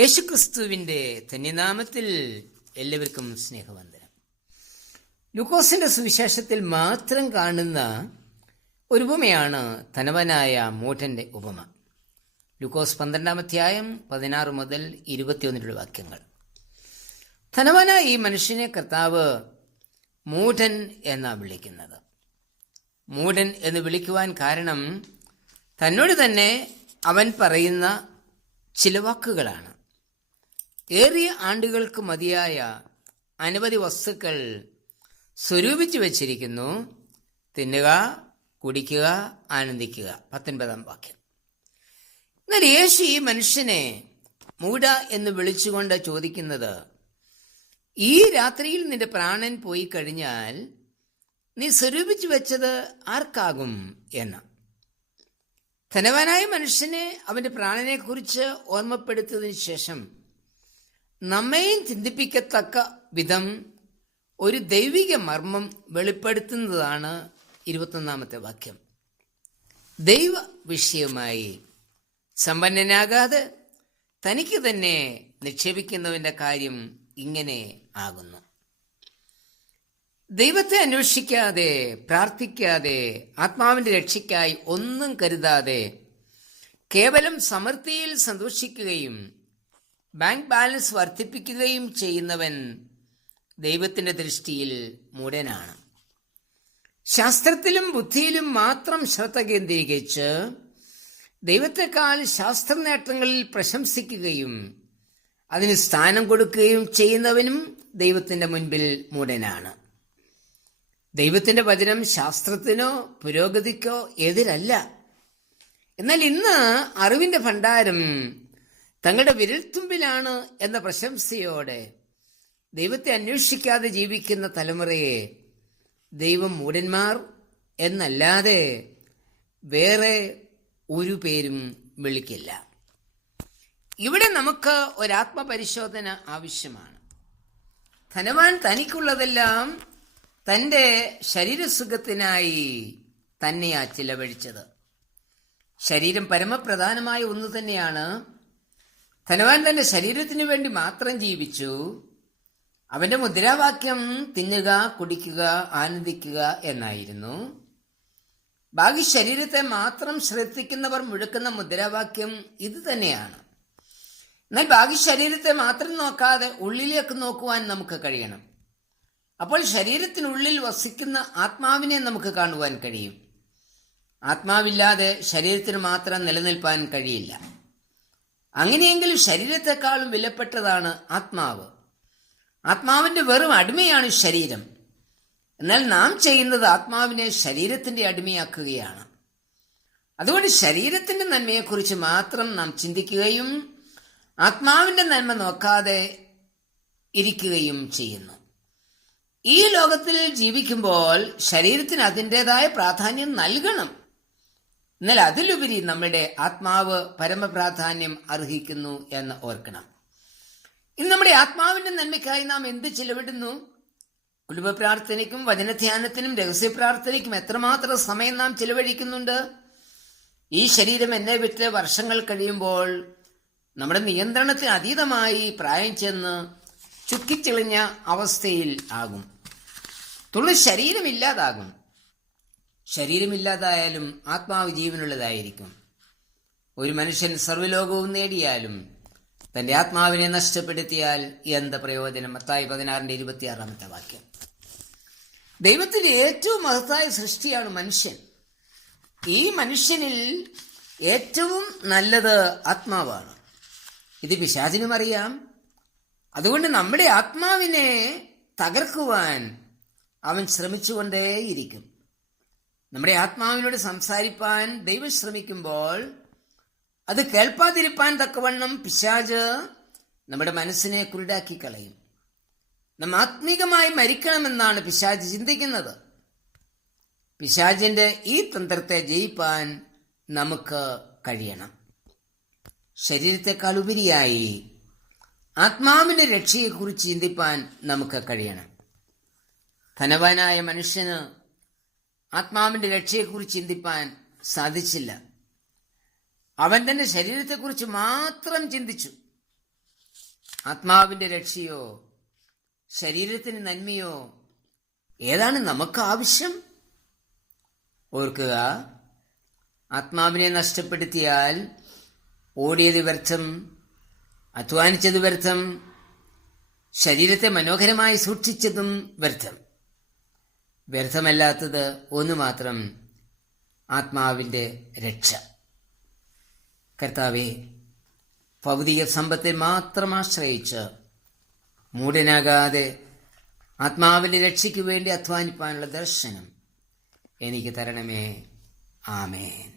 യേശുക്രിസ്തുവിൻ്റെ ധന്യനാമത്തിൽ എല്ലാവർക്കും സ്നേഹവന്ദനം. ലൂക്കോസിന്റെ സുവിശേഷത്തിൽ മാത്രം കാണുന്ന ഒരു ഉപമയാണ് ധനവനായ മൂഢന്റെ ഉപമ. ലൂക്കോസ് 12-ാം അധ്യായം 16 മുതൽ 21 വാക്യങ്ങൾ. ധനവനായ ഈ മനുഷ്യനെ കർത്താവ് മൂഢൻ എന്നാണ് വിളിക്കുന്നത്. മൂഢൻ എന്ന് വിളിക്കുവാൻ കാരണം തന്നോട് തന്നെ അവൻ പറയുന്ന ചില വാക്കുകളാണ്. ഏറിയ ആണ്ടുകൾക്ക് മതിയായ അനവധി വസ്തുക്കൾ സ്വരൂപിച്ചു വച്ചിരിക്കുന്നു. തിന്നുക, കുടിക്കുക, ആനന്ദിക്കുക. 19-ാം വാക്യം. എന്നാൽ യേശു ഈ മനുഷ്യനെ മൂഢ എന്ന് വിളിച്ചുകൊണ്ട് ചോദിക്കുന്നത്, ഈ രാത്രിയിൽ നിന്റെ പ്രാണൻ പോയി കഴിഞ്ഞാൽ നീ സ്വരൂപിച്ചു വെച്ചത് ആർക്കാകും എന്ന്. ധനവാനായ മനുഷ്യനെ അവന്റെ പ്രാണനെക്കുറിച്ച് ഓർമ്മപ്പെടുത്തിയതിനു ശേഷം നമ്മയും ചിന്തിപ്പിക്കത്തക്ക വിധം ഒരു ദൈവിക മർമ്മം വെളിപ്പെടുത്തുന്നതാണ് 21-ാമത്തെ വാക്യം. ദൈവ വിഷയമായി സമ്പന്നനാകാതെ തനിക്ക് തന്നെ നിക്ഷേപിക്കുന്നവന്റെ കാര്യം ഇങ്ങനെ ആകുന്നു. ദൈവത്തെ അന്വേഷിക്കാതെ, പ്രാർത്ഥിക്കാതെ, ആത്മാവിന്റെ രക്ഷയ്ക്കായി ഒന്നും കരുതാതെ കേവലം സമൃദ്ധിയിൽ സന്തോഷിക്കുകയും ബാങ്ക് ബാലൻസ് വർദ്ധിപ്പിക്കുകയും ചെയ്യുന്നവൻ ദൈവത്തിന്റെ ദൃഷ്ടിയിൽ മൂഢനാണ്. ശാസ്ത്രത്തിലും ബുദ്ധിയിലും മാത്രം ശ്രദ്ധ കേന്ദ്രീകരിച്ച് ദൈവത്തെക്കാൾ ശാസ്ത്ര നേട്ടങ്ങളിൽ പ്രശംസിക്കുകയും അതിന് സ്ഥാനം കൊടുക്കുകയും ചെയ്യുന്നവനും ദൈവത്തിന്റെ മുൻപിൽ മൂഢനാണ്. ദൈവത്തിന്റെ വചനം ശാസ്ത്രത്തിനോ പുരോഗതിക്കോ എതിരല്ല. എന്നാൽ ഇന്ന് അറിവിന്റെ ഭണ്ഡാരം തങ്ങളുടെ വിരൽത്തുമ്പിലാണ് എന്ന പ്രശംസയോടെ ദൈവത്തെ അന്വേഷിക്കാതെ ജീവിക്കുന്ന തലമുറയെ ദൈവം മൂഢന്മാർ എന്നല്ലാതെ വേറെ ഒരു പേരും വിളിക്കില്ല. ഇവിടെ നമുക്ക് ഒരാത്മപരിശോധന ആവശ്യമാണ്. ധനവാൻ തനിക്കുള്ളതെല്ലാം തൻ്റെ ശരീരസുഖത്തിനായി തന്നെയാ ചിലവഴിച്ചത്. ശരീരം പരമപ്രധാനമായ ഒന്ന് തന്നെയാണ്. ധനവാൻ തന്റെ ശരീരത്തിനു വേണ്ടി മാത്രം ജീവിച്ചു. അവന്റെ മുദ്രാവാക്യം തിന്നുക, കുടിക്കുക, ആനന്ദിക്കുക എന്നായിരുന്നു. ബാക്കി ശരീരത്തെ മാത്രം ശ്രദ്ധിക്കുന്നവർ മുഴക്കുന്ന മുദ്രാവാക്യം ഇത് തന്നെയാണ്. എന്നാൽ ബാക്കി ശരീരത്തെ മാത്രം നോക്കാതെ ഉള്ളിലേക്ക് നോക്കുവാൻ നമുക്ക് കഴിയണം. അപ്പോൾ ശരീരത്തിനുള്ളിൽ വസിക്കുന്ന ആത്മാവിനെ നമുക്ക് കാണുവാൻ കഴിയും. ആത്മാവില്ലാതെ ശരീരത്തിന് മാത്രം നിലനിൽപ്പാൻ കഴിയില്ല. അങ്ങനെയെങ്കിൽ ശരീരത്തെക്കാളും വിലപ്പെട്ടതാണ് ആത്മാവ്. ആത്മാവിന്റെ വെറും അടിമയാണ് ശരീരം. എന്നാൽ നാം ചെയ്യുന്നത് ആത്മാവിനെ ശരീരത്തിന്റെ അടിമയാക്കുകയാണ്. അതുകൊണ്ട് ശരീരത്തിന്റെ നന്മയെക്കുറിച്ച് മാത്രം നാം ചിന്തിക്കുകയും ആത്മാവിന്റെ നന്മ നോക്കാതെ ഇരിക്കുകയും ചെയ്യുന്നു. ഈ ലോകത്തിൽ ജീവിക്കുമ്പോൾ ശരീരത്തിന് അതിൻ്റെതായ പ്രാധാന്യം നൽകണം. എന്നാൽ അതിലുപരി നമ്മുടെ ആത്മാവ് പരമപ്രാധാന്യം അർഹിക്കുന്നു എന്ന് ഓർക്കണം. ഇന്ന് നമ്മുടെ ആത്മാവിന്റെ നന്മയ്ക്കായി നാം എന്ത് ചിലവിടുന്നു? കുടുംബ പ്രാർത്ഥനയ്ക്കും വചനധ്യാനത്തിനും രഹസ്യ പ്രാർത്ഥനയ്ക്കും എത്രമാത്രം സമയം നാം ചിലവഴിക്കുന്നുണ്ട്? ഈ ശരീരം എന്നെ വിട്ട് വർഷങ്ങൾ കഴിയുമ്പോൾ നമ്മുടെ നിയന്ത്രണത്തിന് അതീതമായി പ്രായം ചെന്ന് ചുക്കിച്ചെളിഞ്ഞ അവസ്ഥയിൽ ആകും. തുടർന്ന് ശരീരമില്ലാതാകും. ശരീരമില്ലാതായാലും ആത്മാവ് ജീവനുള്ളതായിരിക്കും. ഒരു മനുഷ്യൻ സർവ്വലോകവും നേടിയാലും തന്റെ ആത്മാവിനെ നഷ്ടപ്പെടുത്തിയാൽ എന്ത് പ്രയോജനം? മത്തായി 16:26 വാക്യം. ദൈവത്തിന്റെ ഏറ്റവും മഹത്തായ സൃഷ്ടിയാണ് മനുഷ്യൻ. ഈ മനുഷ്യനിൽ ഏറ്റവും നല്ലത് ആത്മാവാണ്. ഇത് പിശാചിനും അറിയാം. അതുകൊണ്ട് നമ്മുടെ ആത്മാവിനെ തകർക്കുവാൻ അവൻ ശ്രമിച്ചുകൊണ്ടേയിരിക്കും. നമ്മുടെ ആത്മാവിനോട് സംസാരിപ്പാൻ ദൈവം ശ്രമിക്കുമ്പോൾ അത് കേൾപ്പാതിരിപ്പാൻ തക്കവണ്ണം പിശാച് നമ്മുടെ മനസ്സിനെ കുരുടാക്കി കളയും. നാം ആത്മീകമായി മരിക്കണമെന്നാണ് പിശാച് ചിന്തിക്കുന്നത്. പിശാചിന്റെ ഈ തന്ത്രത്തെ ജയിപ്പാൻ നമുക്ക് കഴിയണം. ശരീരത്തെക്കാൾ ഉപരിയായി ആത്മാവിന്റെ രക്ഷയെക്കുറിച്ച് ചിന്തിപ്പാൻ നമുക്ക് കഴിയണം. ധനവാനായ മനുഷ്യന് ആത്മാവിന്റെ രക്ഷയെക്കുറിച്ച് ചിന്തിപ്പാൻ സാധിച്ചില്ല. അവൻ തന്റെ ശരീരത്തെക്കുറിച്ച് മാത്രം ചിന്തിച്ചു. ആത്മാവിൻ്റെ രക്ഷയോ ശരീരത്തിന് നന്മയോ ഏതാണ് നമുക്ക് ആവശ്യം? ഓർക്കുക, ആത്മാവിനെ നഷ്ടപ്പെടുത്തിയാൽ ഓടിയത് വ്യർത്ഥം, അധ്വാനിച്ചത് വ്യർത്ഥം, ശരീരത്തെ മനോഹരമായി സൂക്ഷിച്ചതും വ്യർത്ഥം. വ്യർത്ഥമല്ലാത്തത് ഒന്ന് മാത്രം, ആത്മാവിൻ്റെ രക്ഷ. കർത്താവേ, ഭൗതിക സമ്പത്തെ മാത്രം ആശ്രയിച്ച് മൂഢനാകാതെ ആത്മാവിൻ്റെ രക്ഷയ്ക്ക് വേണ്ടി അധ്വാനിപ്പാനുള്ള ദർശനം എനിക്ക് തരണമേ. ആമേൻ.